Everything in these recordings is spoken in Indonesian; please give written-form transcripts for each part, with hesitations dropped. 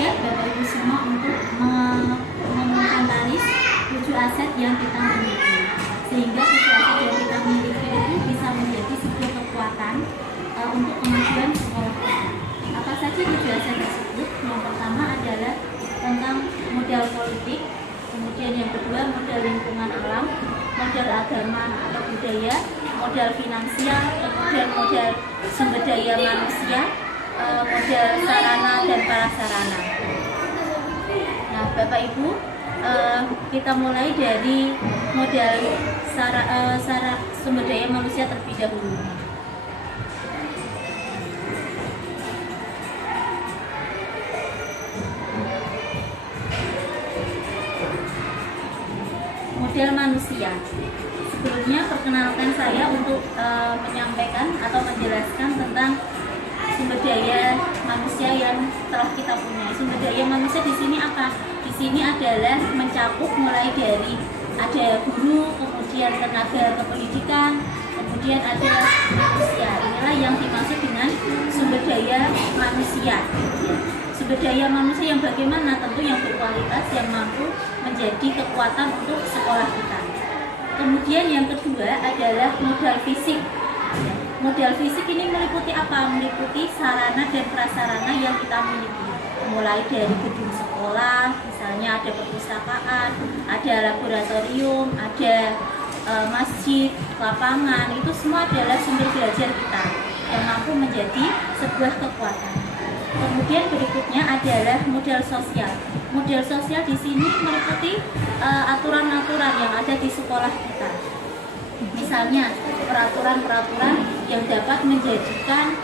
mengajak Bapak Ibu semua untuk menginventaris 7 aset yang kita miliki, sehingga 7 aset yang kita miliki itu bisa menjadi sebuah kekuatan untuk kemajuan sekolah kita. Apa saja 7 aset tersebut? Yang pertama adalah tentang modal politik, kemudian yang kedua modal lingkungan alam, modal agama atau budaya, modal finansial, kemudian modal sumber daya manusia, modal sarana dan prasarana. Nah, Bapak Ibu, kita mulai dari modal sumber daya manusia terlebih dahulu. Modal manusia. Sebelumnya perkenalkan saya untuk menyampaikan atau menjelaskan tentang sumber daya manusia yang telah kita punya. Sumber daya manusia di sini apa? Di sini adalah mencakup mulai dari ada guru, kemudian tenaga kependidikan, kemudian ada manusia. Inilah yang dimaksud dengan sumber daya manusia. Sumber daya manusia yang bagaimana? Tentu yang berkualitas, yang mampu menjadi kekuatan untuk sekolah kita. Kemudian yang kedua adalah modal fisik. Modal fisik ini meliputi apa? Meliputi sarana dan prasarana yang kita miliki. Mulai dari gedung sekolah, misalnya ada perpustakaan, ada laboratorium, ada masjid, lapangan, itu semua adalah sumber belajar kita yang mampu menjadi sebuah kekuatan. Kemudian berikutnya adalah modal sosial. Modal sosial di sini meliputi aturan-aturan yang ada di sekolah kita. Misalnya peraturan-peraturan yang dapat menjadikan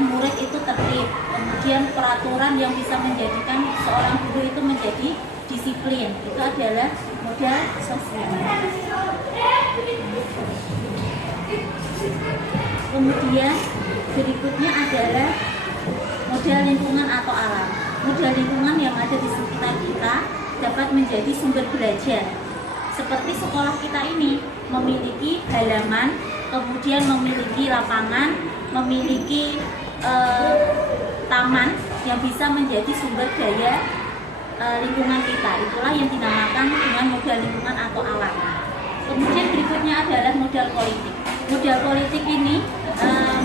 murid itu tertib, kemudian peraturan yang bisa menjadikan seorang guru itu menjadi disiplin. Itu adalah modal sosial. Kemudian berikutnya adalah modal lingkungan atau alam. Modal lingkungan yang ada di sekitar kita dapat menjadi sumber belajar. Seperti sekolah kita ini memiliki halaman, kemudian memiliki lapangan, memiliki taman yang bisa menjadi sumber daya lingkungan kita. Itulah yang dinamakan dengan modal lingkungan atau alam. Kemudian berikutnya adalah modal politik. Modal politik ini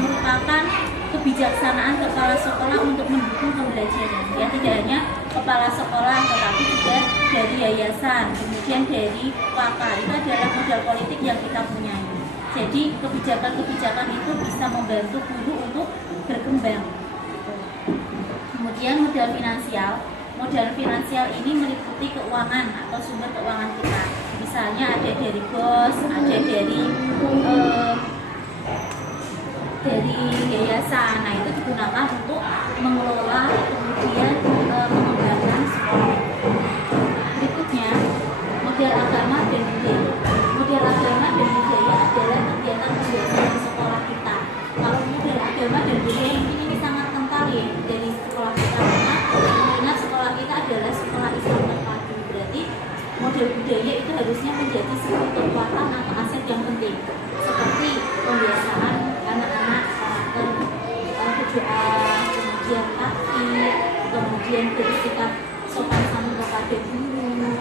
merupakan kebijaksanaan kepala sekolah untuk mendukung pembelajaran. Ya, tidak hanya kepala sekolah, tetapi juga dari yayasan, kemudian dari pakar. Itu adalah modal politik yang kita punya. Jadi kebijakan-kebijakan itu bisa membantu guru untuk berkembang. Kemudian modal finansial. Modal finansial ini meliputi keuangan atau sumber keuangan kita. Misalnya ada dari BOS, ada dari yayasan. Nah, itu digunakan untuk mengelola kemudian mengembangkan sekolah. Berikutnya modal agama dan budaya. Modal agama dan budaya adalah kegiatan kegiatan di sekolah kita. Kalau modal agama dan budaya ini sangat kental ya dari sekolah kita, karena mengingat sekolah kita adalah sekolah Islam terpadu. Berarti modal budaya itu harusnya menjadi sebuah kekuatan atau aset yang penting, seperti pembiasaan anak-anak karakter berdoa, kemudian takbir, kemudian bersikap sopan santun kepada guru,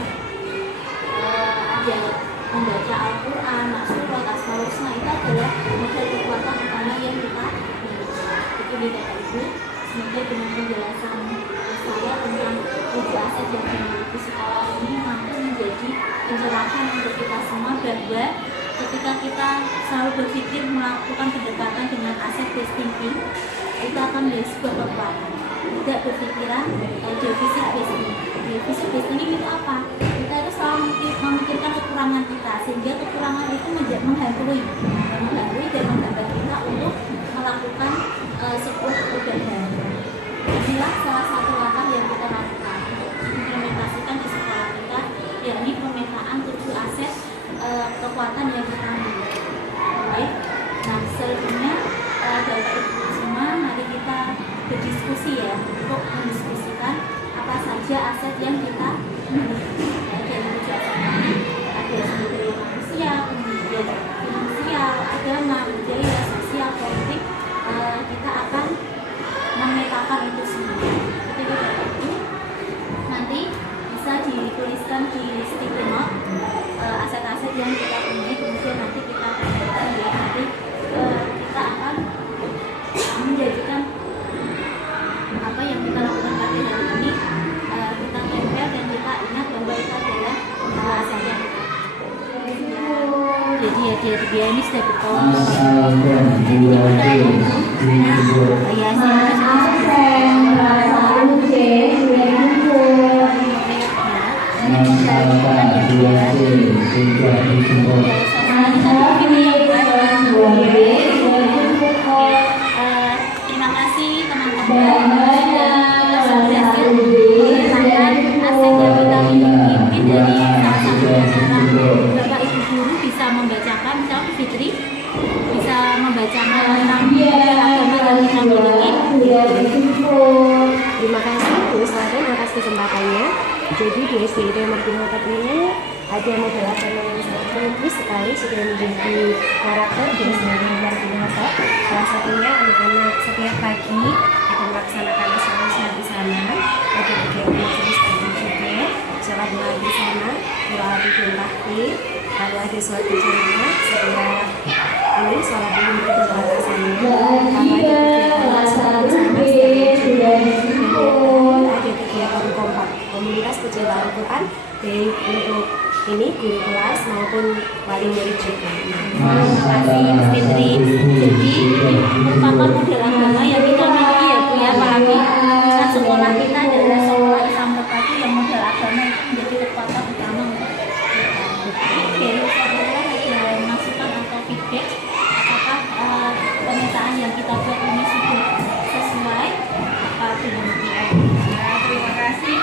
ada membaca Al-Quran, Masyurah, Asmaul Husna. Itu adalah modal kekuatan utama yang kita miliki. Itu dia Bapak Ibu. Semoga dengan penjelasan saya tentang 7 aset yang dimiliki sekolah ini mampu menjadi pencerahan untuk kita semua, bahwa ketika kita selalu berpikir melakukan pendekatan dengan aset based thinking, itu akan menjadi sebuah kekuatan. Tidak berpikiran defisit based thinking. Defisit based thinking itu apa? Kita itu selalu memikirkan kekurangan kita, sehingga kekurangan itu menghantui dan menghambat kita untuk melakukan sebuah perubahan. Inilah salah satu langkah yang kita lakukan untuk implementasikan di sekolah kita, yakni pemetaan 7 aset kekuatan yang kita miliki. Baik. Nah, selanjutnya Bapak Ibu semua, mari kita berdiskusi ya, untuk mendiskusikan apa saja aset yang kita miliki. Dari 7 aset ini ada sumber daya manusia, kemudian finansial, agama, budaya, sosial, politik. Kita akan memetakan itu semua. Itu Bapak Ibu. dia ini sudah berkolom. Jadi kita terima kasih teman-teman sudah berhasil aset yang kita miliki dari salah satu acara Bapak Ibu guru bisa membacakan, misalnya Fitri bisa membacakan tentang agama dan Islam ini. Terima kasih Bu Sladen atas kesempatannya. Jadi di SDIT Martin Hotel ini ada model agama yang sangat bagus sekali sudah menjadi karakter di SDIT Martin Hotel. Salah satunya anak-anak setiap pagi akan melaksanakan sholat di sana. Ada kegiatan majelis taklim juga, sholat doa di sana, doa tidur tahfidz, lalu ada sholat berjamaah setelah ini sholat dulu kita melaksanakan. Lalu ada kegiatan sholat bersama ada kegiatan kompak komunitas pecinta Al-Quran baik untuk ini guru kelas maupun wali murid juga. Terima kasih Mas Fitri. Jadi ini merupakan model agama yang kita miliki ya Bu ya, apalagi kan sekolah kita adalah sekolah Islam terpadu yang model agama itu menjadi kekuatan utama untuk kita. Oke, saudara ada masukan atau feedback apakah pemetaan yang kita buat ini sudah sesuai apa dengan Terima kasih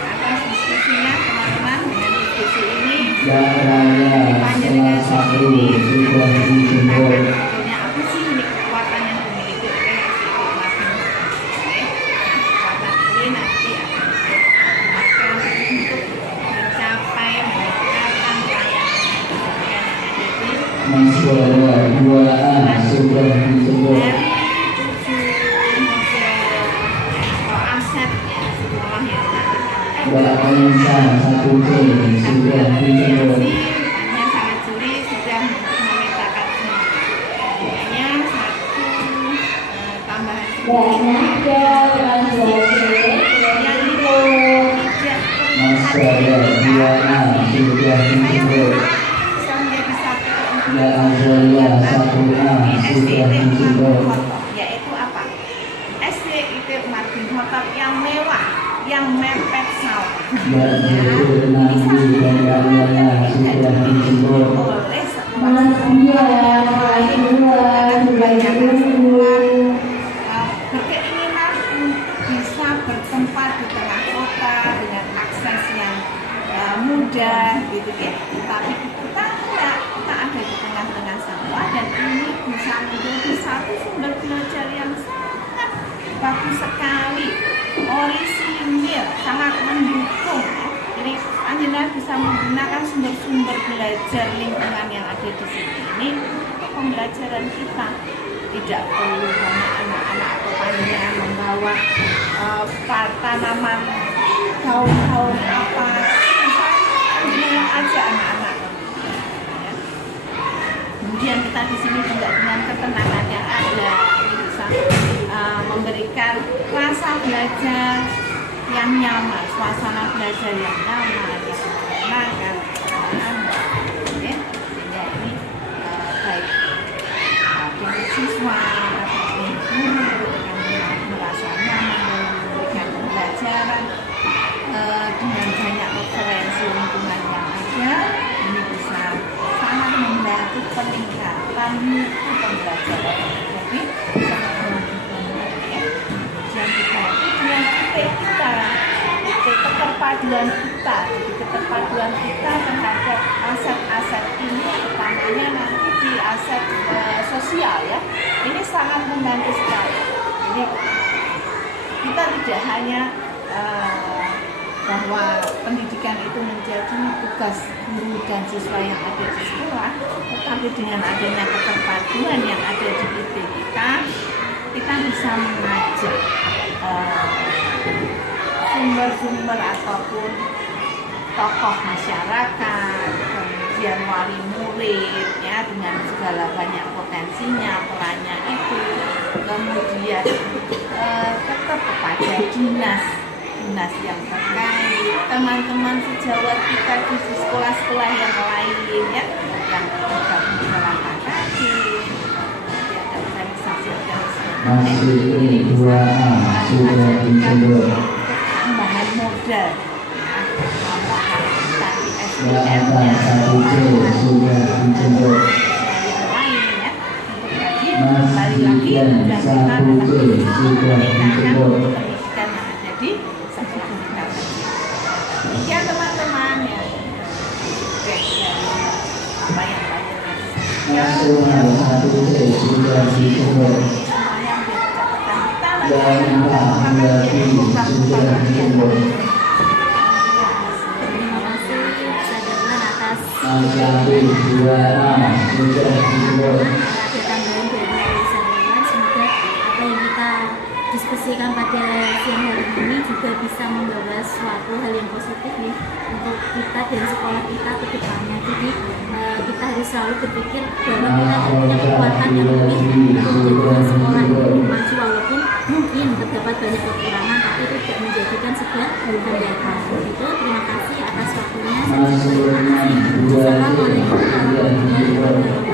atas diskusinya teman-teman. Dengan diskusi ini salah satu sudah dijemput. sebetulnya apa sih ini kekuatan yang dimiliki oleh kekuatan ini nanti akan untuk mencapai meningkatkan pelayanan yang ada di Masalah 2A sudah dijemput. dari 7 model atau aset ya sekolah yang Balansa 1C sudah dijemput. hanya sangat jeli sudah memetakan semua. Hanya satu tambahan yang itu tidak Masalah 2A sudah dijemput. bisa menjadi satu Masalah 1A sudah dijemput. yaitu apa? SDIT Martin Hotel yang mewah, yang mepet sawah. Begitu nanti dan karyanya sudah dijemput. Oleh kebanyakan sekolah berkeinginan untuk bisa bertempat di tengah kota dengan akses yang mudah gitu ya. Tapi kita enggak, kita ada di tengah-tengah sawah dan ini bisa menjadi satu sumber belajar yang sangat bagus sekali, orisinil, sangat mendukung ya. Jadi Anjina bisa menggunakan sumber-sumber belajar lingkungan yang ada di sini ini untuk pembelajaran kita. Tidak perlu banyak anak-anak atau panjenengan membawa tanaman daun-daun apa, bisa Anjina aja anak-anak. Ya. Kemudian kita di sini juga dengan ketenangan yang ada bisa memberikan rasa belajar yang nyaman, suasana belajar yang nyaman, yang menyenangkan, ya. Sehingga ini baik untuk siswa ataupun guru akan merasa nyaman dalam memberikan pembelajaran dengan banyak referensi lingkungan yang ada. Ini bisa sangat membantu peningkatan mutu pembelajaran. Jadi sangat membantu ya. Kemudian kita dengan titik keterpaduan kita, jadi keterpaduan kita terhadap aset-aset ini, utamanya nanti di aset sosial ya, ini sangat membantu sekali. Jadi kita tidak hanya bahwa pendidikan itu menjadi tugas guru dan siswa yang ada di sekolah, tetapi dengan adanya keterpaduan yang ada di IT kita bisa mengajak sumber-sumber ataupun tokoh masyarakat, kemudian wali murid ya dengan segala banyak potensinya, perannya itu, kemudian tetap kepada dinas dinas yang terkait, teman-teman sejawat kita di sekolah-sekolah yang lain ya, yang tergabung dalam KKD, ada organisasi-organisasi masih 2A sudah dijemput. tambahan modal, tambahan tadi Yang SDM-nya, 1C sudah dijemput. yang lain ya, untuk tadi Mas kembali lagi Dian tugas kita 1C adalah sudah meningkatkan dijemput. pendidikan yang ada di sekolah kita. Demikian teman-teman ya. Oke, ya. Apa yang Nasional 1C sudah dijemput. semua yang jadi catatan kita Dan A2B sudah dijemput. Terima kasih kesadaran atas Masih 2A sudah dijemput. ada tambahan dari kesadaran. Semoga apa yang kita diskusikan pada siang hari ini juga bisa membawa suatu hal yang positif nih untuk kita dan sekolah kita ke depannya. Jadi kita harus selalu berpikir bahwa kita punya kekuatan yang lebih untuk menjadikan sekolah ini maju, walaupun mungkin terdapat banyak kekurangan, tapi itu tidak menjadikan sebuah hambatan. Itu terima kasih atas waktunya. Masuk 2C Assalamualaikum warahmatullahi sudah dijemput. wabarakatuh.